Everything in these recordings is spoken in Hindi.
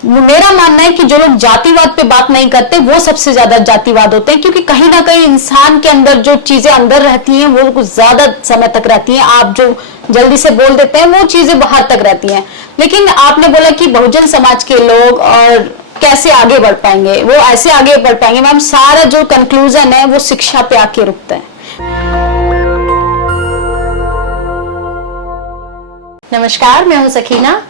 मेरा मानना है कि जो लोग जातिवाद पे बात नहीं करते वो सबसे ज्यादा जातिवाद होते हैं, क्योंकि कहीं ना कहीं इंसान के अंदर जो चीजें अंदर रहती हैं वो कुछ ज्यादा समय तक रहती हैं। आप जो जल्दी से बोल देते हैं वो चीजें बाहर तक रहती हैं। लेकिन आपने बोला कि बहुजन समाज के लोग और कैसे आगे बढ़ पाएंगे, वो ऐसे आगे बढ़ पाएंगे मैम, सारा जो कंक्लूजन है वो शिक्षा पे आके रुकता है। नमस्कार, मैं हूं सकीना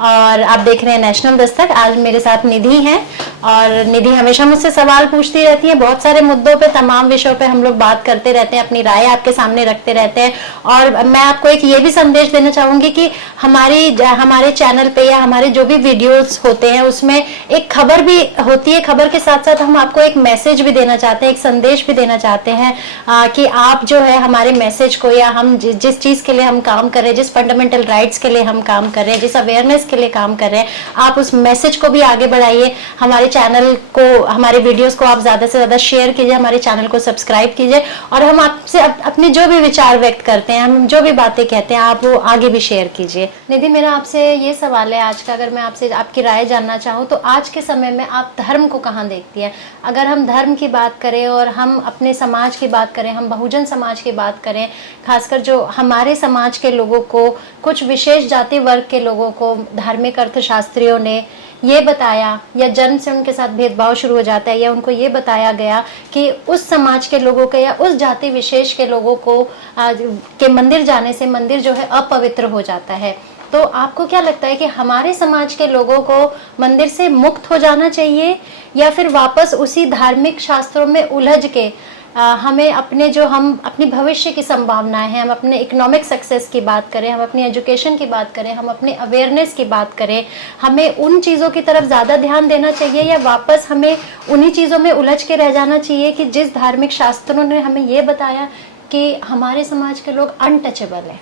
और आप देख रहे हैं नेशनल दस्तक। आज मेरे साथ निधि हैं और निधि हमेशा मुझसे सवाल पूछती रहती है। बहुत सारे मुद्दों पे, तमाम विषयों पे हम लोग बात करते रहते हैं, अपनी राय आपके सामने रखते रहते हैं। और मैं आपको एक ये भी संदेश देना चाहूंगी कि हमारे चैनल पे या हमारे जो भी वीडियोस होते हैं उसमें एक खबर भी होती है। खबर के साथ साथ हम आपको एक मैसेज भी देना चाहते हैं, एक संदेश भी देना चाहते हैं कि आप जो है हमारे मैसेज को, या हम जिस चीज के लिए हम काम कर रहे हैं, जिस फंडामेंटल राइट्स के लिए हम काम कर रहे हैं, जिस अवेयरनेस के लिए काम कर रहे हैं, आप उस मैसेज को भी आगे बढ़ाइए। हमारे चैनल को, हमारे वीडियोस को आप ज्यादा से ज्यादा शेयर कीजिए, हमारे चैनल को सब्सक्राइब कीजिए और हम आपसे अपने जो भी विचार व्यक्त करते हैं, हम जो भी बातें कहते हैं, आप वो आगे भी शेयर कीजिए। निधि, मेरा आपसे ये सवाल है आज का, अगर मैं आपसे आपकी राय जानना चाहूँ तो आज के समय में आप धर्म को कहाँ देखती हैं? अगर हम धर्म की बात करें और हम अपने समाज की बात करें, हम बहुजन समाज की बात करें, खासकर जो हमारे समाज के लोगों को, कुछ विशेष जाति वर्ग के लोगों को धार्मिक अर्थशास्त्रियों ने ये बताया, या जन्म से उनके साथ भेदभाव शुरू हो जाता है, या उनको ये बताया गया कि उस समाज के लोगों के या उस जाति विशेष के लोगों को के मंदिर जाने से मंदिर जो है अपवित्र हो जाता है। तो आपको क्या लगता है कि हमारे समाज के लोगों को मंदिर से मुक्त हो जाना चाहिए, या फिर वापस उसी धार्मिक शास्त्रों में उलझ के हमें हम अपनी भविष्य की संभावनाएं हैं, हम अपने इकोनॉमिक सक्सेस की बात करें, हम अपनी एजुकेशन की बात करें, हम अपने अवेयरनेस की बात करें, हमें उन चीज़ों की तरफ ज़्यादा ध्यान देना चाहिए, या वापस हमें उन्हीं चीज़ों में उलझ के रह जाना चाहिए कि जिस धार्मिक शास्त्रों ने हमें ये बताया कि हमारे समाज के लोग अनटचेबल हैं?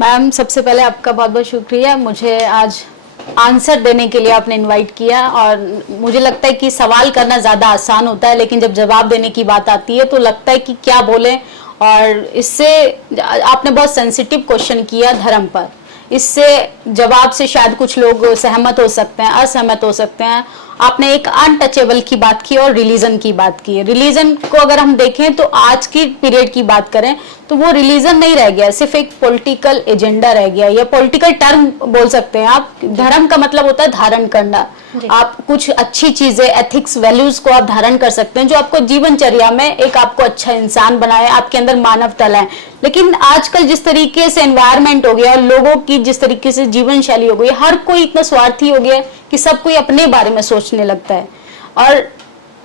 मैम, सबसे पहले आपका बहुत बहुत शुक्रिया, मुझे आज आंसर देने के लिए आपने इनवाइट किया। और मुझे लगता है कि सवाल करना ज़्यादा आसान होता है, लेकिन जब जवाब देने की बात आती है तो लगता है कि क्या बोलें। और इससे आपने बहुत सेंसिटिव क्वेश्चन किया धर्म पर। इससे जवाब से शायद कुछ लोग सहमत हो सकते हैं, असहमत हो सकते हैं। आपने एक अनटचेबल की बात की और रिलीजन की बात की। रिलीजन को अगर हम देखें तो आज की पीरियड की बात करें तो वो रिलीजन नहीं रह गया, सिर्फ एक पॉलिटिकल एजेंडा रह गया, या पॉलिटिकल टर्म बोल सकते हैं आप। धर्म का मतलब होता है धारण करना। आप कुछ अच्छी चीजें, एथिक्स, वैल्यूज को आप धारण कर सकते हैं जो आपको जीवनचर्या में एक आपको अच्छा इंसान बनाए, आपके अंदर मानवता लाए। लेकिन आजकल जिस तरीके से एनवायरनमेंट हो गया और लोगों की जिस तरीके से जीवन शैली हो गई, हर कोई इतना स्वार्थी हो गया कि सब कोई अपने बारे में सोचने लगता है। और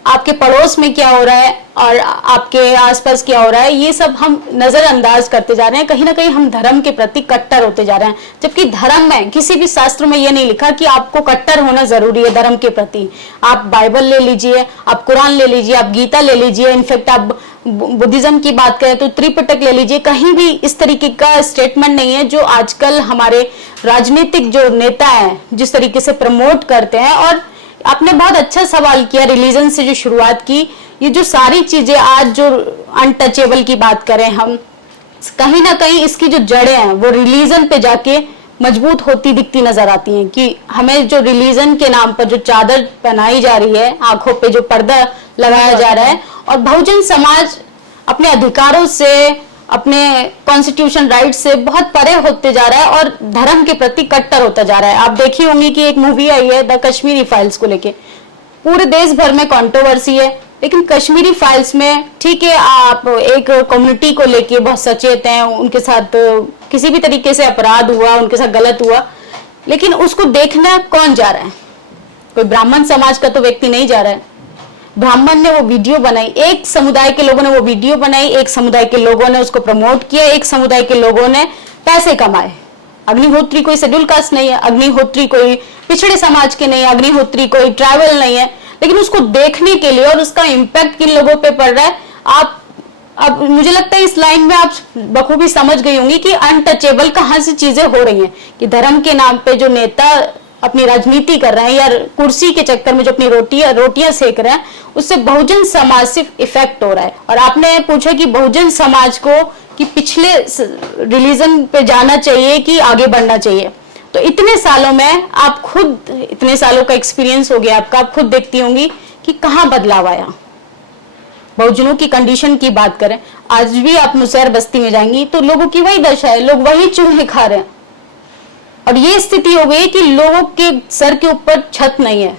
आपके पड़ोस में क्या हो रहा है और आपके आसपास क्या हो रहा है, ये सब हम नजरअंदाज करते जा रहे हैं। कहीं ना कहीं हम धर्म के प्रति कट्टर होते जा रहे हैं, जबकि धर्म में, किसी भी शास्त्र में ये नहीं लिखा कि आपको कट्टर होना जरूरी है धर्म के प्रति। आप बाइबल ले लीजिए, आप कुरान ले लीजिए, आप गीता ले लीजिए, इनफैक्ट आप बुद्धिज्म की बात करें तो त्रिपिटक ले लीजिए, कहीं भी इस तरीके का स्टेटमेंट नहीं है जो आजकल हमारे राजनीतिक जो नेता हैं जिस तरीके से प्रमोट करते हैं। और आपने बहुत अच्छा सवाल किया, रिलीजन से जो शुरुआत की, ये जो सारी चीजें आज जो अनटचेबल की बात करें हम, कहीं ना कहीं इसकी जो जड़ें हैं वो रिलीजन पे जाके मजबूत होती दिखती नजर आती हैं। कि हमें जो रिलीजन के नाम पर जो चादर पहनाई जा रही है, आंखों पे जो पर्दा लगाया जा रहा है, और बहुजन समाज अपने अधिकारों से, अपने कॉन्स्टिट्यूशन राइट से बहुत परे होते जा रहा है और धर्म के प्रति कट्टर होता जा रहा है। आप देखी होंगी कि एक मूवी आई है द कश्मीरी फाइल्स को लेके, पूरे देश भर में कंट्रोवर्सी है, लेकिन कश्मीरी फाइल्स में ठीक है, आप एक कम्युनिटी को लेके बहुत सचेत हैं, उनके साथ किसी भी तरीके से अपराध हुआ, उनके साथ गलत हुआ, लेकिन उसको देखना कौन जा रहा है? कोई ब्राह्मण समाज का तो व्यक्ति नहीं जा रहा है। ब्राह्मण ने वो वीडियो बनाई, एक समुदाय के लोगों ने वो वीडियो बनाई, एक समुदाय के लोगों ने उसको प्रमोट किया, एक समुदाय के लोगों ने पैसे कमाए। अग्निहोत्री कोई शेड्यूल कास्ट नहीं है, अग्निहोत्री कोई पिछड़े समाज के नहीं है, अग्निहोत्री कोई ट्राइबल नहीं है, लेकिन उसको देखने के लिए और उसका इम्पैक्ट किन लोगों पे पड़ रहा है, अब मुझे लगता है इस लाइन में आप बखूबी समझ गई होंगी कि अनटचेबल कहाँ से चीजें हो रही हैं। कि धर्म के नाम पे जो नेता अपनी राजनीति कर रहे हैं या कुर्सी के चक्कर में जो अपनी रोटियां सेक रहे हैं, उससे बहुजन समाज सिर्फ इफेक्ट हो रहा है। और आपने पूछा कि बहुजन समाज को कि पिछले रिलीजन पे जाना चाहिए कि आगे बढ़ना चाहिए। तो इतने सालों में आप खुद, इतने सालों का एक्सपीरियंस हो गया आपका, आप खुद देखती होंगी कि कहाँ बदलाव आया। बहुजनों की कंडीशन की बात करें, आज भी आप मुसहर बस्ती में जाएंगी तो लोगों की वही दशा है, लोग वही चूहे खा रहे हैं। और ये स्थिति हो गई कि लोगों के सर के ऊपर छत नहीं है।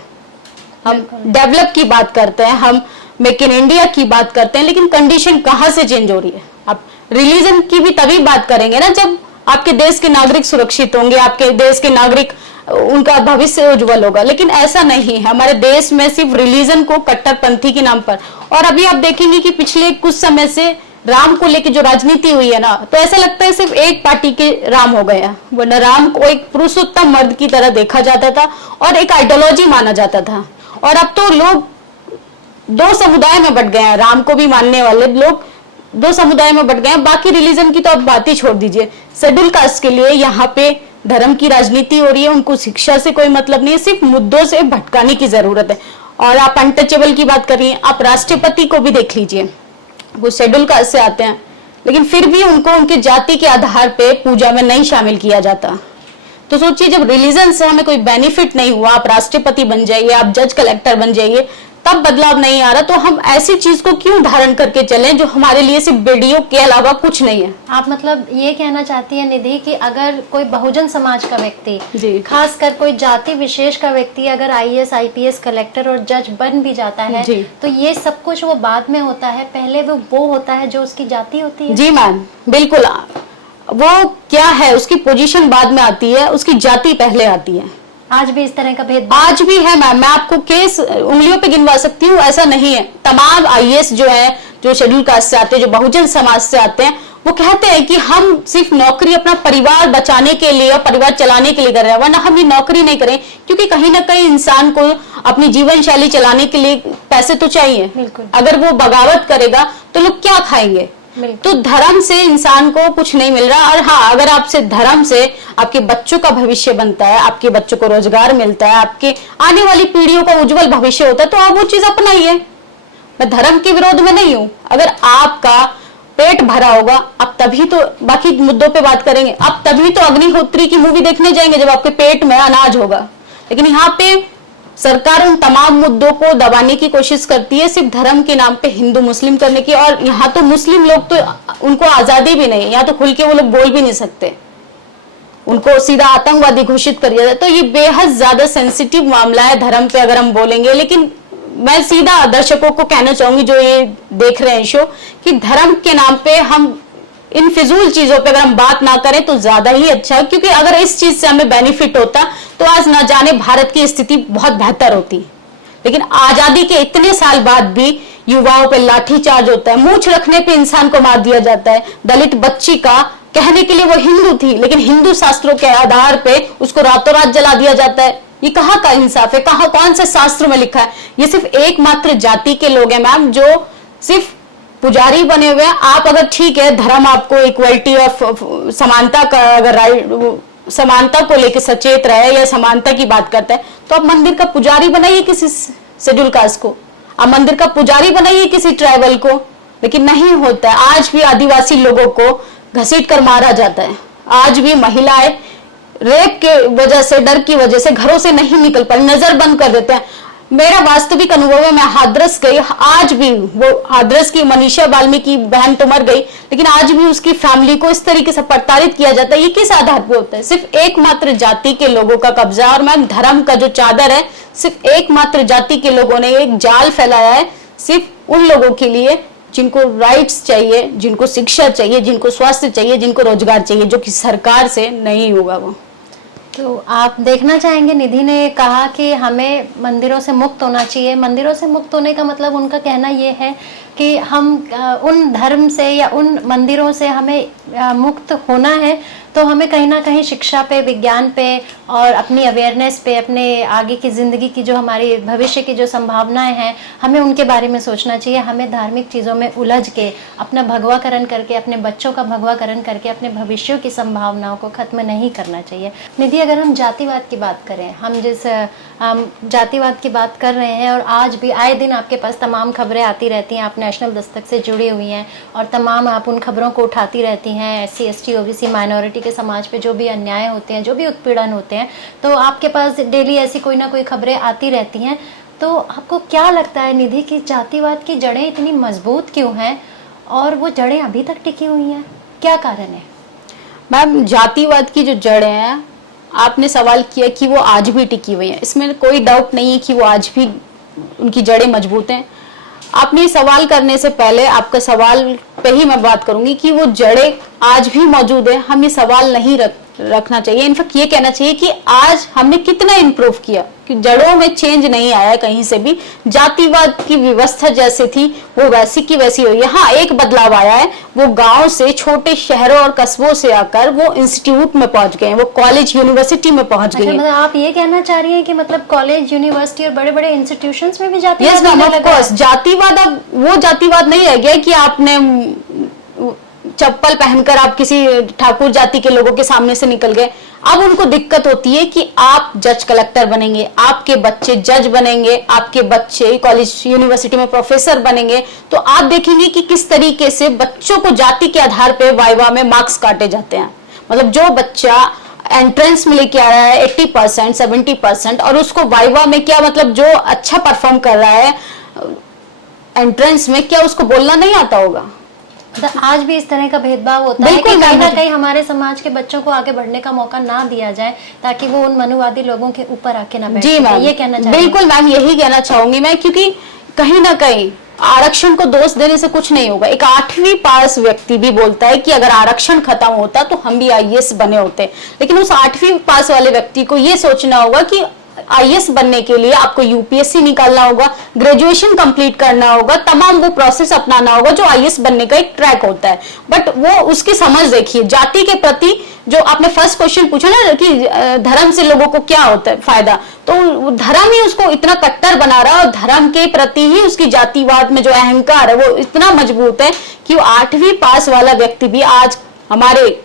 हम डेवलप की बात करते हैं, हम मेक इन इंडिया की बात करते हैं, लेकिन कंडीशन कहाँ से चेंज हो रही है। आप रिलीजन की भी तभी बात करेंगे ना जब आपके देश के नागरिक सुरक्षित होंगे, आपके देश के नागरिक, उनका भविष्य उज्जवल होगा। लेकिन ऐसा नहीं है, हमारे देश में सिर्फ रिलीजन को कट्टरपंथी के नाम पर। और अभी आप देखेंगे कि पिछले कुछ समय से राम को लेकर जो राजनीति हुई है ना, तो ऐसा लगता है सिर्फ एक पार्टी के राम हो गया, वरना राम को एक पुरुषोत्तम मर्द की तरह देखा जाता था और एक आइडियोलॉजी माना जाता था। और अब तो लोग दो समुदाय में बट गए हैं, राम को भी मानने वाले लोग दो समुदाय में बट गए हैं। बाकी रिलीजन की तो आप बात ही छोड़ दीजिए। शेड्यूल कास्ट के लिए यहाँ पे धर्म की राजनीति हो रही है, उनको शिक्षा से कोई मतलब नहीं है, सिर्फ मुद्दों से भटकाने की जरूरत है। और आप अनटचेबल की बात करिए, आप राष्ट्रपति को भी देख लीजिए, वो शेड्यूल कास्ट से आते हैं, लेकिन फिर भी उनको उनके जाति के आधार पे पूजा में नहीं शामिल किया जाता। तो सोचिए, जब रिलीजन से हमें कोई बेनिफिट नहीं हुआ, आप राष्ट्रपति बन जाइए, आप जज कलेक्टर बन जाइए, तब बदलाव नहीं आ रहा, तो हम ऐसी चीज को क्यों धारण करके चलें जो हमारे लिए सिर्फ वीडियो के अलावा कुछ नहीं है। आप मतलब ये कहना चाहती है निधि कि अगर कोई बहुजन समाज का व्यक्ति, जी, खासकर कोई जाति विशेष का व्यक्ति अगर आईएएस, आईपीएस, कलेक्टर और जज बन भी जाता है, जी, तो ये सब कुछ वो बाद में होता है, पहले वो होता है जो उसकी जाति होती है। जी मैम, बिल्कुल। वो क्या है, उसकी पोजीशन बाद में आती है, उसकी जाति पहले आती है। आज भी इस तरह का भेदभाव आज भी है मैम, मैं आपको केस उंगलियों पे गिनवा सकती हूँ, ऐसा नहीं है। तमाम आईएएस जो है, जो शेड्यूल कास्ट से आते हैं, जो बहुजन समाज से आते हैं, वो कहते हैं कि हम सिर्फ नौकरी अपना परिवार बचाने के लिए और परिवार चलाने के लिए कर रहे हैं, वरना हम ये नौकरी नहीं करें, क्योंकि कहीं ना कहीं इंसान को अपनी जीवन शैली चलाने के लिए पैसे तो चाहिए। अगर वो बगावत करेगा तो लोग क्या खाएंगे। तो धर्म से इंसान को कुछ नहीं मिल रहा। और हाँ, अगर आपसे धर्म से आपके बच्चों का भविष्य बनता है, आपके बच्चों को रोजगार मिलता है, आपके आने वाली पीढ़ियों का उज्जवल भविष्य होता है, तो आप वो चीज अपनाइए। मैं धर्म के विरोध में नहीं हूं। अगर आपका पेट भरा होगा, आप तभी तो बाकी मुद्दों पे बात करेंगे, आप तभी तो अग्निहोत्री की मूवी देखने जाएंगे जब आपके पेट में अनाज होगा। लेकिन यहाँ पे सरकार उन तमाम मुद्दों को दबाने की कोशिश करती है, सिर्फ धर्म के नाम पे हिंदू मुस्लिम करने की। और यहाँ तो मुस्लिम लोग तो, उनको आजादी भी नहीं है, यहाँ तो खुल के वो लोग बोल भी नहीं सकते, उनको सीधा आतंकवादी घोषित कर दिया जाए। तो ये बेहद ज्यादा सेंसिटिव मामला है धर्म पे अगर हम बोलेंगे। लेकिन मैं सीधा दर्शकों को कहना चाहूंगी जो ये देख रहे हैं शो, कि धर्म के नाम पे हम इन फिजूल चीजों पे अगर हम बात ना करें तो ज्यादा ही अच्छा है, क्योंकि अगर इस चीज से हमें बेनिफिट होता तो आज ना जाने भारत की स्थिति बहुत बेहतर होती। लेकिन आजादी के इतने साल बाद भी युवाओं पे लाठीचार्ज होता है, मूंछ रखने पे इंसान को मार दिया जाता है। दलित बच्ची का कहने के लिए वो हिंदू थी, लेकिन हिंदू शास्त्रों के आधार पे उसको रातों रात जला दिया जाता है। ये कहाँ का इंसाफ है, कहाँ कौन से शास्त्र में लिखा है। ये सिर्फ एकमात्र जाति के लोग हैं मैम जो सिर्फ पुजारी बने हुए हैं। आप अगर ठीक है, धर्म आपको इक्वलिटी और समानता का अगर समानता को लेकर सचेत रहे या समानता की बात करता है, तो आप मंदिर का पुजारी बनाइए किसी शेड्यूल कास्ट को, आप मंदिर का पुजारी बनाइए किसी ट्राइबल को। लेकिन नहीं होता है। आज भी आदिवासी लोगों को घसीट कर मारा जाता है। आज भी महिलाएं रेप के वजह से, डर की वजह से घरों से नहीं निकल पाती, नजर बंद कर देते हैं। मेरा वास्तविक अनुभव है, मैं हाथरस गई, आज भी वो हाथरस की मनीषा वाल्मीकि बहन तो मर गई, लेकिन आज भी उसकी फैमिली को इस तरीके से प्रताड़ित किया जाता है। ये किस आधार पे होता है? सिर्फ एकमात्र जाति के लोगों का कब्जा। और मैम, धर्म का जो चादर है, सिर्फ एकमात्र जाति के लोगों ने एक जाल फैलाया है, सिर्फ उन लोगों के लिए जिनको राइट्स चाहिए, जिनको शिक्षा चाहिए, जिनको स्वास्थ्य चाहिए, जिनको रोजगार चाहिए, जो कि सरकार से नहीं होगा। वो तो आप देखना चाहेंगे, निधि ने कहा कि हमें मंदिरों से मुक्त होना चाहिए। मंदिरों से मुक्त होने का मतलब उनका कहना ये है कि हम उन धर्म से या उन मंदिरों से हमें मुक्त होना है, तो हमें कहीं ना कहीं शिक्षा पे, विज्ञान पे और अपनी अवेयरनेस पे, अपने आगे की ज़िंदगी की जो हमारी भविष्य की जो संभावनाएं हैं, हमें उनके बारे में सोचना चाहिए। हमें धार्मिक चीज़ों में उलझ के अपना भगवाकरण करके, अपने बच्चों का भगवाकरण करके अपने भविष्यों की संभावनाओं को खत्म नहीं करना चाहिए। निधि, अगर हम जातिवाद की बात करें, हम जिस जातिवाद की बात कर रहे हैं, और आज भी आए दिन आपके पास तमाम खबरें आती रहती हैं, आप नेशनल दस्तक से जुड़ी हुई हैं और तमाम आप उन खबरों को उठाती रहती हैं, SC ST OBC minority minority के समाज पे जो भी अन्याय होते हैं, जो भी उत्पीड़न होते हैं, तो आपके पास डेली ऐसी कोई ना कोई खबरें आती रहती हैं। तो आपको क्या लगता है निधि कि जातिवाद की जड़ें इतनी मजबूत क्यों हैं और वो जड़ें अभी तक टिकी हुई हैं, क्या कारण है? मैम, जातिवाद की जो जड़ें हैं, आपने सवाल किया कि वो आज भी टिकी हुई हैं, इसमें कोई डाउट नहीं है कि वो आज भी उनकी जड़ें मजबूत हैं। आपने सवाल करने से पहले आपका सवाल पे ही मैं बात करूंगी कि वो जड़ें आज भी मौजूद है, हम ये सवाल नहीं रखना चाहिए। इनफैक्ट ये कहना चाहिए कि आज हमने कितना इम्प्रूव किया, कि जड़ों में चेंज नहीं आया कहीं से भी। जातिवाद की व्यवस्था जैसे थी वो वैसी की वैसी हुई है। हाँ, एक बदलाव आया है, वो गांव से, छोटे शहरों और कस्बों से आकर वो इंस्टीट्यूट में पहुंच गए हैं, वो कॉलेज यूनिवर्सिटी में पहुंच गए हैं। मतलब आप ये कहना चाह रही हैं कि मतलब कॉलेज, यूनिवर्सिटी और बड़े बड़े इंस्टीट्यूशंस में भी जातिवाद यस मैम, आने ऑफ लगा है? कोर्स जातिवाद अब वो जातिवाद नहीं रह गया कि आपने चप्पल पहनकर आप किसी ठाकुर जाति के लोगों के सामने से निकल गए। अब उनको दिक्कत होती है कि आप जज कलेक्टर बनेंगे, आपके बच्चे जज बनेंगे, आपके बच्चे कॉलेज यूनिवर्सिटी में प्रोफेसर बनेंगे, तो आप देखेंगे कि किस तरीके से बच्चों को जाति के आधार पे वाइवा में मार्क्स काटे जाते हैं। मतलब जो बच्चा एंट्रेंस में लेके आ रहा है 80%, 70% और उसको वाइवा में क्या, मतलब जो अच्छा परफॉर्म कर रहा है एंट्रेंस में, क्या उसको बोलना नहीं आता होगा? मतलब आज भी इस तरह का भेदभाव होता है कि कहीं ना कहीं हमारे समाज के बच्चों को आगे बढ़ने का मौका ना दिया जाए, ताकि वो उन मनुवादी लोगों के ऊपर आके ना बैठ। जी मैम, ये कहना चाहूंगी। बिल्कुल मैम, यही कहना चाहूंगी मैं, क्योंकि कहीं ना कहीं आरक्षण को दोष देने से कुछ नहीं होगा। एक 8वीं पास व्यक्ति भी बोलता है कि अगर आरक्षण खत्म होता तो हम भी आईएएस बने होते, लेकिन उस 8वीं पास वाले व्यक्ति को ये सोचना होगा कि आईएएस बनने के लिए आपको यूपीएससी निकालना होगा, ग्रेजुएशन कंप्लीट करना होगा, तमाम वो प्रोसेस अपनाना होगा जो आईएएस बनने का एक ट्रैक होता है। बट वो उसकी समझ देखिए जाति के प्रति, जो आपने फर्स्ट क्वेश्चन पूछा ना कि धर्म से लोगों को क्या होता है फायदा, तो धर्म ही उसको इतना कट्टर बना रहा है और धर्म के प्रति ही उसकी जातिवाद में जो अहंकार है वो इतना मजबूत है कि वो 8वीं पास वाला व्यक्ति भी आज हमारे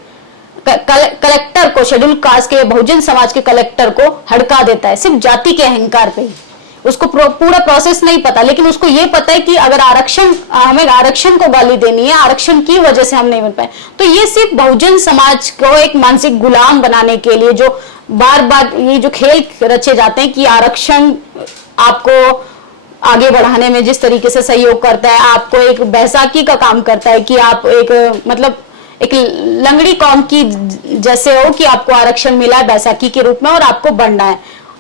कलेक्टर को, शेड्यूल कास्ट के, बहुजन समाज के कलेक्टर को हड़का देता है सिर्फ जाति के अहंकार पे ही। उसको पूरा प्रोसेस नहीं पता, लेकिन उसको ये पता है कि अगर हमें आरक्षण को गाली देनी है, आरक्षण की वजह से हम नहीं बन पाए, तो ये सिर्फ बहुजन समाज को एक मानसिक गुलाम बनाने के लिए जो बार बार ये जो खेल रचे जाते हैं कि आरक्षण आपको आगे बढ़ाने में जिस तरीके से सहयोग करता है, आपको एक बैसाखी का काम करता है कि आप एक मतलब एक लंगड़ी कौम की जैसे हो कि आपको आरक्षण मिला है बैसाखी के रूप में और आपको बढ़ना है,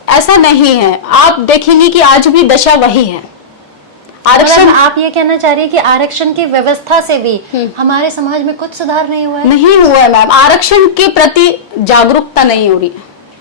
ऐसा नहीं है। आप देखेंगे कि आज भी दशा वही है। आरक्षण, आप ये कहना चाह रही है कि आरक्षण की व्यवस्था से भी हमारे समाज में कुछ सुधार नहीं हुआ है? नहीं हुआ है मैम, आरक्षण के प्रति जागरूकता नहीं हो रही।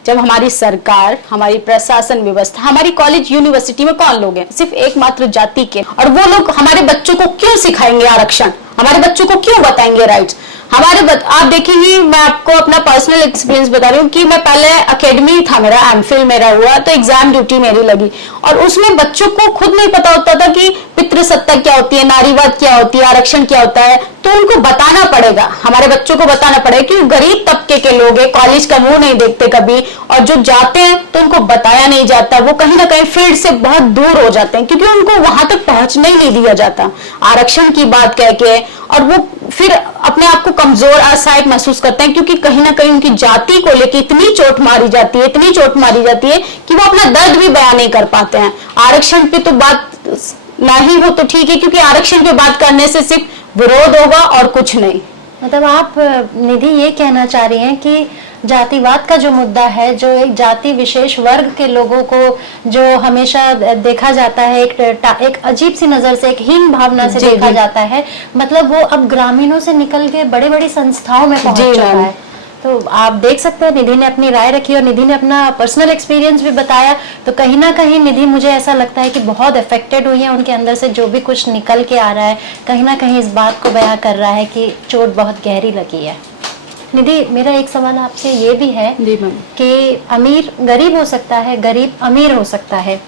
जब हमारी सरकार, हमारी प्रशासन व्यवस्था, हमारी कॉलेज यूनिवर्सिटी में कौन लोग हैं? सिर्फ एकमात्र जाति के, और वो लोग हमारे बच्चों को क्यों सिखाएंगे आरक्षण, हमारे बच्चों को क्यों बताएंगे राइट्स? आप देखेंगे, मैं आपको अपना पर्सनल एक्सपीरियंस बता रही हूँ कि मैं पहले एकेडमी था मेरा, एमफिल मेरा हुआ, तो एग्जाम ड्यूटी मेरी लगी और उसमें बच्चों को खुद नहीं पता होता था कि पितृसत्ता क्या होती है, नारीवाद क्या होती है, आरक्षण क्या होता है। तो उनको बताना पड़ेगा, हमारे बच्चों को बताना पड़ेगा कि गरीब तबके के लोग हैं, कॉलेज का मुंह नहीं देखते कभी, और जो जाते हैं तो उनको बताया नहीं जाता, वो कहीं ना कहीं फील्ड से बहुत दूर हो जाते हैं क्योंकि उनको वहां तक पहुंचने ही नहीं दिया जाता आरक्षण की बात कह के, और वो फिर अपने आप को कमजोर, असहाय महसूस करते हैं क्योंकि कहीं ना कहीं उनकी जाति को लेकर इतनी चोट मारी जाती है, इतनी चोट मारी जाती है कि वो अपना दर्द भी बयान नहीं कर पाते हैं। आरक्षण पे तो बात ना ही हो तो ठीक है, क्योंकि आरक्षण पे बात करने से सिर्फ विरोध होगा और कुछ नहीं। मतलब आप निधि ये कहना चाह रही हैं कि जातिवाद का जो मुद्दा है, जो एक जाति विशेष वर्ग के लोगों को जो हमेशा देखा जाता है एक अजीब सी नजर से, एक हीन भावना से देखा जाता है, मतलब वो अब ग्रामीणों से निकल के बड़ी बड़ी संस्थाओं में पहुंच चुका है। तो आप देख सकते हैं निधि ने अपनी राय रखी और निधि ने अपना पर्सनल एक्सपीरियंस भी बताया, तो कहीं ना कहीं निधि, मुझे ऐसा लगता है कि बहुत अफेक्टेड हुई है, उनके अंदर से जो भी कुछ निकल के आ रहा है कहीं ना कहीं इस बात को बयां कर रहा है कि चोट बहुत गहरी लगी है। निधि, मेरा एक सवाल आपसे ये भी है कि अमीर गरीब हो सकता है, गरीब अमीर हो सकता है,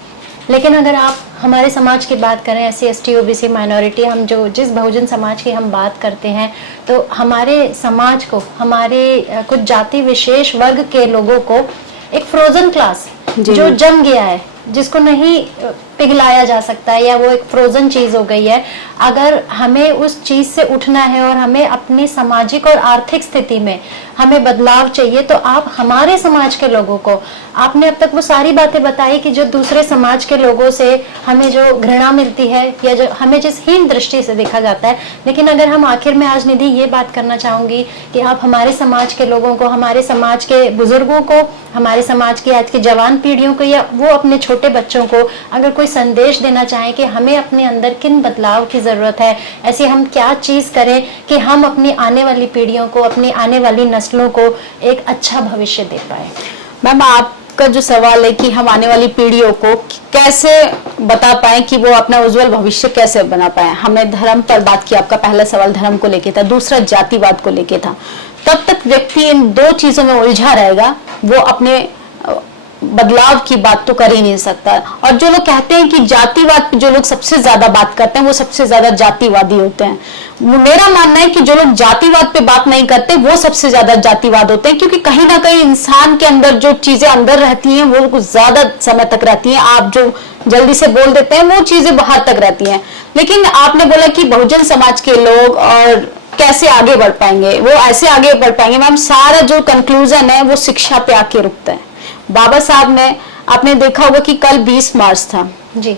लेकिन अगर आप हमारे समाज की बात करें, SC ST OBC माइनॉरिटी, हम जिस बहुजन समाज की हम बात करते हैं, तो हमारे समाज को, हमारे कुछ जाति विशेष वर्ग के लोगों को एक फ्रोजन क्लास जो जम गया है, जिसको नहीं पिघलाया जा सकता है, या वो एक फ्रोजन चीज हो गई है। अगर हमें उस चीज से उठना है और हमें अपनी सामाजिक और आर्थिक स्थिति में हमें बदलाव चाहिए, तो आप हमारे समाज के लोगों को, आपने अब तक वो सारी बातें बताई कि जो दूसरे समाज के लोगों से हमें जो घृणा मिलती है या जो हमें जिस हीन दृष्टि से देखा जाता है, लेकिन अगर हम आखिर में आज निधि ये बात करना चाहूंगी कि आप हमारे समाज के लोगों को, हमारे समाज के बुजुर्गों को, हमारे समाज की आज की जवान पीढ़ियों को या वो अपने छोटे बच्चों को अगर कोई संदेश देना चाहें कि हमें अपने अंदर किन बदलाव की जरूरत है, ऐसे हम क्या चीज करें कि हम अपनी आने वाली पीढ़ियों को, अपनी आने वाली नस्लों को एक अच्छा भविष्य दे पाए। मैम, आपका जो सवाल है कि हम आने वाली पीढ़ियों को कैसे बता पाए कि वो अपना उज्जवल भविष्य कैसे बना पाए, हमने धर्म पर बात की। आपका पहला सवाल धर्म को लेके था, दूसरा जातिवाद को लेके था। तब तक व्यक्ति इन दो चीजों में उलझा रहेगा, वो अपने बदलाव की बात तो कर ही नहीं सकता। और जो लोग कहते हैं कि जातिवाद पे जो लोग सबसे ज्यादा बात करते हैं वो सबसे ज्यादा जातिवादी होते हैं, मेरा मानना है कि जो लोग जातिवाद पे बात नहीं करते वो सबसे ज्यादा जातिवाद होते हैं, क्योंकि कहीं ना कहीं इंसान के अंदर जो चीजें अंदर रहती हैं वो कुछ ज्यादा समय तक रहती हैं। आप जो जल्दी से बोल देते हैं वो चीजें बाहर तक रहती हैं। लेकिन आपने बोला कि बहुजन समाज के लोग और कैसे आगे बढ़ पाएंगे, वो ऐसे आगे बढ़ पाएंगे मैम, सारा जो कंक्लूजन है वो शिक्षा पे आके रुकता है। बाबा साहब ने, आपने देखा होगा कि कल 20 मार्च था जी,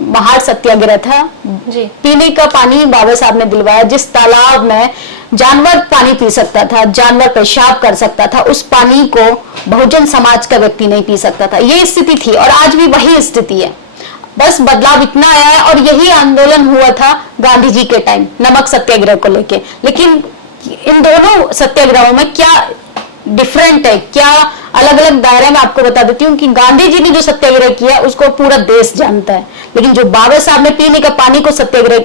बाहर सत्याग्रह था जी, पीने का पानी बाबा साहब ने दिलवाया। जिस तालाब में जानवर पानी पी सकता था, जानवर पेशाब कर सकता था, उस पानी को बहुजन समाज का व्यक्ति नहीं पी सकता था। ये स्थिति थी और आज भी वही स्थिति है, बस बदलाव इतना आया है। और यही आंदोलन हुआ था गांधी जी के टाइम नमक सत्याग्रह को लेके। लेकिन इन दोनों सत्याग्रहों में क्या डिफरेंट है, क्या अलग अलग दायरे में आपको बता देती हूँ कि गांधी जी ने जो सत्याग्रह किया उसको पूरा देश जानता है, लेकिन जो बाबा साहब ने पीने का पानी को सत्याग्रह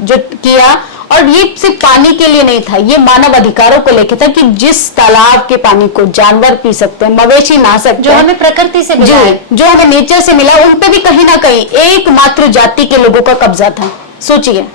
जो किया, और ये सिर्फ पानी के लिए नहीं था, ये मानव अधिकारों को लेकर था कि जिस तालाब के पानी को जानवर पी सकते हैं, मवेशी नहा सकते जो हैं, हमें प्रकृति से मिला है, जो हमें नेचर से मिला, उन पे भी कहीं ना कहीं एकमात्र जाति के लोगों का कब्जा था। सोचिए,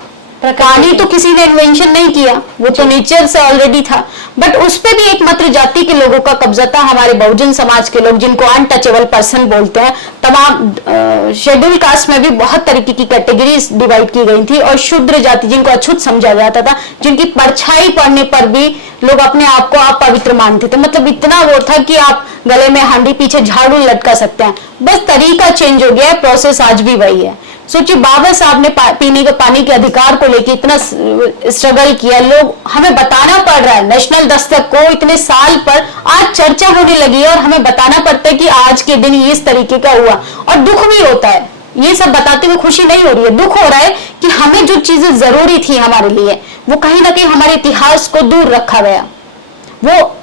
पानी तो किसी ने इन्वेंशन नहीं किया, वो तो नेचर से ऑलरेडी था, बट उस पे भी एकमात्र जाति के लोगों का कब्जा था। हमारे बहुजन समाज के लोग, जिनको अनटचेबल पर्सन बोलते हैं, तमाम शेड्यूल कास्ट में भी बहुत तरीके की कैटेगरीज डिवाइड की गई थी, और शूद्र जाति जिनको अछूत समझा जाता था, जिनकी परछाई पड़ने पर भी लोग अपने आप को अपवित्र मानते थे। मतलब इतना वो था कि आप गले में हांडी पीछे झाड़ू लटका सकते हैं, बस तरीका चेंज हो गया है, प्रोसेस आज भी वही है। सोचिए, बाबा साहब ने पीने के पानी के अधिकार को लेकर इतना स्ट्रगल किया, लोग हमें बताना पड़ रहा है, नेशनल दस्तक को इतने साल पर आज चर्चा होने लगी है और हमें बताना पड़ता है कि आज के दिन इस तरीके का हुआ। और दुख भी होता है, ये सब बताते हुए खुशी नहीं हो रही है, दुख हो रहा है कि हमें जो चीजें जरूरी थी हमारे लिए, वो कहीं ना कहीं हमारे इतिहास को दूर रखा गया, वो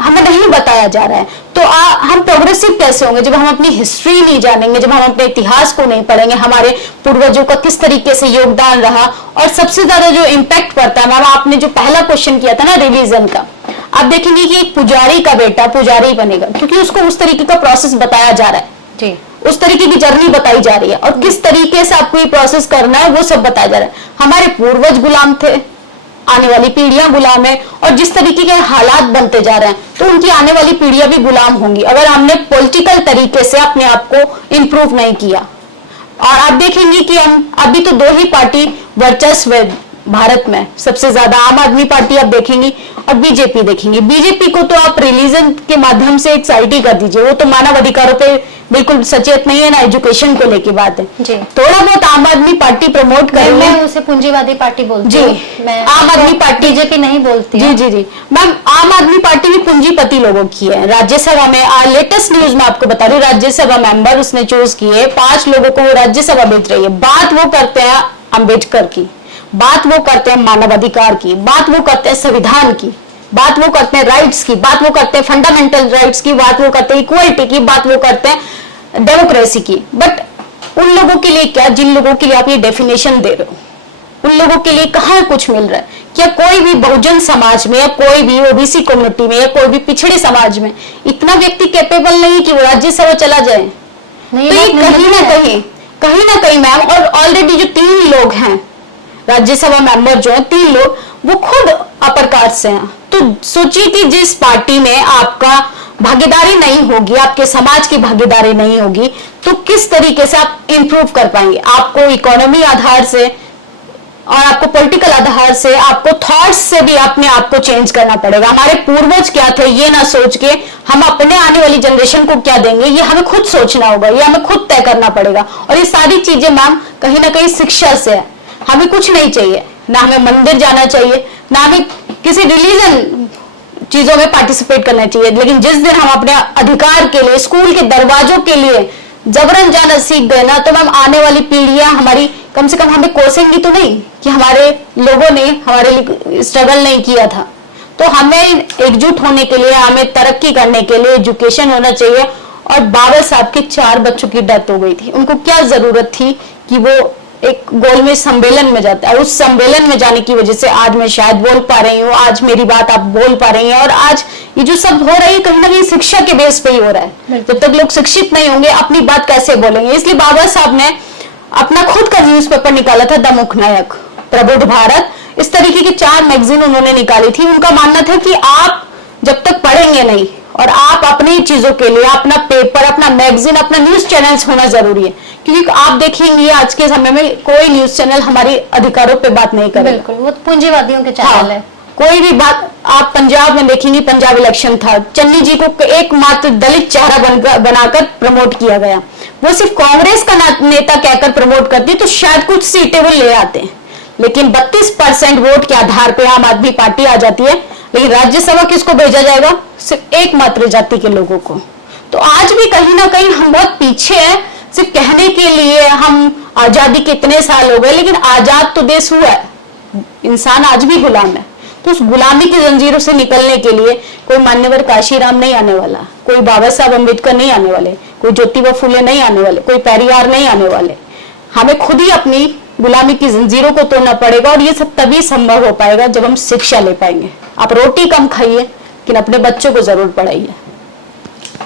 हमें नहीं बताया जा रहा है। तो हम प्रोग्रेसिव कैसे होंगे जब हम अपनी हिस्ट्री नहीं जानेंगे, जब हम अपने इतिहास को नहीं पढ़ेंगे, हमारे पूर्वजों का किस तरीके से योगदान रहा। और सबसे ज्यादा जो इम्पैक्ट पड़ता है, मैम आपने जो पहला क्वेश्चन किया था ना रिलीजन का, आप देखेंगे कि एक पुजारी का बेटा पुजारी बनेगा क्योंकि उसको उस तरीके का प्रोसेस बताया जा रहा है जी, उस तरीके की जर्नी बताई जा रही है, और किस तरीके से आपको ये प्रोसेस करना है वो सब बताया जा रहा है। हमारे पूर्वज गुलाम थे, आने वाली पीढ़ियां गुलाम है, और जिस तरीके के हालात बनते जा रहे हैं तो उनकी आने वाली पीढ़ियां भी गुलाम होंगी अगर हमने पॉलिटिकल तरीके से अपने आप को इंप्रूव नहीं किया। और आप देखेंगे कि हम अभी तो दो ही पार्टी वर्चस्व है भारत में, सबसे ज्यादा आम आदमी पार्टी आप देखेंगी और बीजेपी देखेंगी। बीजेपी को तो आप रिलीजन के माध्यम से एक साइड ही कर दीजिए, वो तो मानव अधिकारों पे बिल्कुल सचेत नहीं है, ना एजुकेशन को लेके बात है जी। थोड़ा बहुत आम आदमी पार्टी प्रमोट कर रही है, मैं उसे पूंजीवादी पार्टी बोलती जी, हूँ, मैं आम आदमी पार्टी बीजेपी नहीं बोलती जी हूँ। जी जी मैम, आम आदमी पार्टी भी पूंजीपति लोगों की है। राज्यसभा में लेटेस्ट न्यूज में आपको बता रही हूँ, राज्यसभा मेंबर उसने चूज किए, 5 लोगों को वो राज्यसभा भेज रही है। बात वो करते हैं अम्बेडकर की, बात वो करते हैं मानव अधिकार की, बात वो करते हैं संविधान की, बात वो करते हैं राइट्स की, बात वो करते हैं फंडामेंटल राइट्स की, बात वो करते हैं इक्वलिटी की, बात वो करते हैं डेमोक्रेसी की। बट उन लोगों के लिए क्या, जिन लोगों के लिए आप ये डेफिनेशन दे रहे हो, उन लोगों के लिए कहाँ कुछ मिल रहा है? क्या कोई भी बहुजन समाज में या कोई भी ओबीसी कम्युनिटी में या कोई भी पिछड़े समाज में इतना व्यक्ति कैपेबल नहीं कि वो राज्यसभा चला जाए? तो ये कहीं ना कहीं मैम, और ऑलरेडी जो 3 लोग हैं राज्यसभा मेंबर जो है, 3 लोग वो खुद अपर कास्ट से हैं। तो सोचिए कि जिस पार्टी में आपका भागीदारी नहीं होगी, आपके समाज की भागीदारी नहीं होगी, तो किस तरीके से आप इंप्रूव कर पाएंगे? आपको इकोनॉमी आधार से और आपको पॉलिटिकल आधार से, आपको थॉट्स से भी अपने आप को चेंज करना पड़ेगा। हमारे पूर्वज क्या थे ये ना सोच के हम अपने आने वाली जनरेशन को क्या देंगे ये हमें खुद सोचना होगा, ये हमें खुद तय करना पड़ेगा। और ये सारी चीजें मैम कहीं ना कहीं शिक्षा से है। हमें कुछ नहीं चाहिए, ना हमें मंदिर जाना चाहिए, ना हमें किसी रिलीजन चीजों में पार्टिसिपेट करना चाहिए, लेकिन जिस दिन हम अपने अधिकार के लिए, स्कूल के दरवाजों के लिए जबरन जाना सीख गए ना, तो मैम आने वाली पीढ़ियां हमारी कम से कम हमें कोसेंगी तो नहीं कि हमारे लोगों ने हमारे लिए स्ट्रगल नहीं किया था। तो हमें एकजुट होने के लिए, हमें तरक्की करने के लिए एजुकेशन होना चाहिए। और बाबा साहब के 4 बच्चों की डेथ हो गई थी, उनको क्या जरूरत थी कि वो एक गोलमेज सम्मेलन में जाता है। उस सम्मेलन में जाने की वजह से आज मैं शायद बोल पा रही हूँ, आज मेरी बात आप बोल पा रही हैं। और आज ये जो सब हो रहा है कहीं ना कहीं शिक्षा के बेस पे ही हो रहा है। जब तक लोग शिक्षित नहीं होंगे अपनी बात कैसे बोलेंगे। इसलिए बाबा साहब ने अपना खुद का न्यूज़पेपर निकाला था, द मुखनायक, प्रबुद्ध भारत, इस तरीके की 4 मैगजीन उन्होंने निकाली थी। उनका मानना था कि आप जब तक पढ़ेंगे नहीं और आप अपनी चीजों के लिए अपना पेपर, अपना मैगजीन, अपना न्यूज चैनल्स होना जरूरी है। क्योंकि आप देखेंगे आज के समय में कोई न्यूज चैनल हमारी अधिकारों पे बात नहीं करेगा। बिल्कुल, वो पूंजीवादियों के चैनल है। कोई भी बात आप पंजाब में देखेंगे, पंजाब इलेक्शन था, चन्नी जी को एकमात्र दलित चेहरा बनाकर प्रमोट किया गया। वो सिर्फ कांग्रेस का नेता कहकर प्रमोट करती तो शायद कुछ सीटें वो ले आते हैं, लेकिन 32% वोट के आधार पर आम आदमी पार्टी आ जाती है। लेकिन राज्यसभा किसको भेजा जाएगा? सिर्फ एकमात्र जाति के लोगों को। तो आज भी कहीं ना कहीं हम बहुत पीछे हैं। सिर्फ कहने के लिए हम आजादी के इतने साल हो गए, लेकिन आजाद तो देश हुआ है, इंसान आज भी गुलाम है। तो उस गुलामी की जंजीरों से निकलने के लिए कोई मान्यवर काशीराम नहीं आने वाला, कोई बाबा साहब अम्बेडकर नहीं आने वाले, कोई ज्योतिबा फुले नहीं आने वाले, कोई पेरियार नहीं आने वाले। हमें खुद ही अपनी गुलामी की जंजीरों को तोड़ना पड़ेगा। और ये सब तभी संभव हो पाएगा जब हम शिक्षा ले पाएंगे। आप रोटी कम खाइए लेकिन अपने बच्चों को जरूर पढ़ाइए।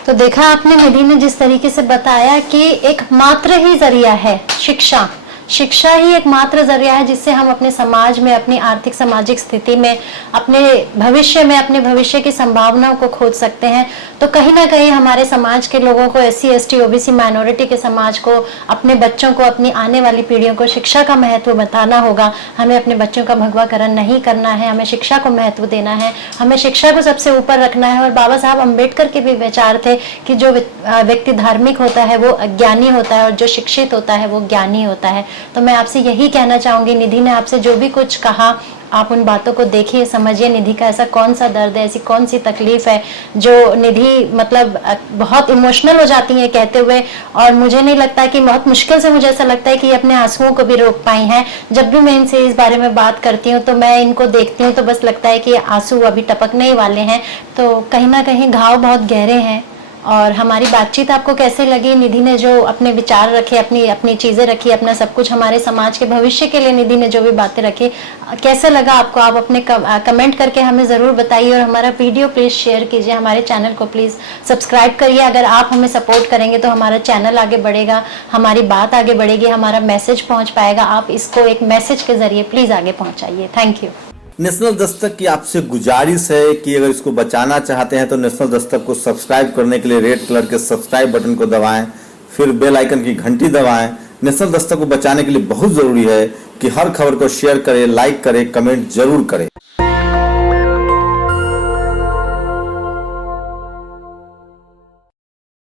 तो देखा आपने निधि ने जिस तरीके से बताया कि एक मात्र ही जरिया है शिक्षा। शिक्षा ही एक मात्र जरिया है जिससे हम अपने समाज में, अपनी आर्थिक सामाजिक स्थिति में, अपने भविष्य की संभावनाओं को खोज सकते हैं। तो कहीं ना कहीं हमारे समाज के लोगों को, SC ST OBC माइनॉरिटी के समाज को, अपने बच्चों को, अपनी आने वाली पीढ़ियों को शिक्षा का महत्व बताना होगा। हमें अपने बच्चों का भगवाकरण नहीं करना है, हमें शिक्षा को महत्व देना है, हमें शिक्षा को सबसे ऊपर रखना है। और बाबा साहब अम्बेडकर के भी विचार थे कि जो व्यक्ति धार्मिक होता है वो अज्ञानी होता है और जो शिक्षित होता है वो ज्ञानी होता है। तो मैं आपसे यही कहना चाहूंगी, निधि ने आपसे जो भी कुछ कहा आप उन बातों को देखिए, समझिए निधि का ऐसा कौन सा दर्द है, ऐसी कौन सी तकलीफ है जो निधि मतलब बहुत इमोशनल हो जाती है कहते हुए। और मुझे नहीं लगता कि, बहुत मुश्किल से मुझे ऐसा लगता है कि अपने आंसुओं को भी रोक पाई हैं। जब भी मैं इनसे इस बारे में बात करती हूँ तो मैं इनको देखती हूँ तो बस लगता है कि आंसू अभी टपकने ही वाले हैं। तो कहीं ना कहीं घाव बहुत गहरे हैं। और हमारी बातचीत आपको कैसे लगी? निधि ने जो अपने विचार रखे, अपनी चीजें रखी, अपना सब कुछ हमारे समाज के भविष्य के लिए निधि ने जो भी बातें रखी, कैसे लगा आपको? आप अपने कमेंट करके हमें जरूर बताइए। और हमारा वीडियो प्लीज शेयर कीजिए, हमारे चैनल को प्लीज सब्सक्राइब करिए। अगर आप हमें सपोर्ट करेंगे तो हमारा चैनल आगे बढ़ेगा, हमारी बात आगे बढ़ेगी, हमारा मैसेज पहुंच पाएगा। आप इसको एक मैसेज के जरिए प्लीज आगे पहुंचाइए। Thank you. नेशनल दस्तक की आपसे गुजारिश है कि अगर इसको बचाना चाहते हैं तो नेशनल दस्तक को सब्सक्राइब करने के लिए रेड कलर के सब्सक्राइब बटन को दबाएं, फिर बेल आइकन की घंटी दबाएं। नेशनल दस्तक को बचाने के लिए बहुत जरूरी है कि हर खबर को शेयर करें, लाइक करें, कमेंट जरूर करें।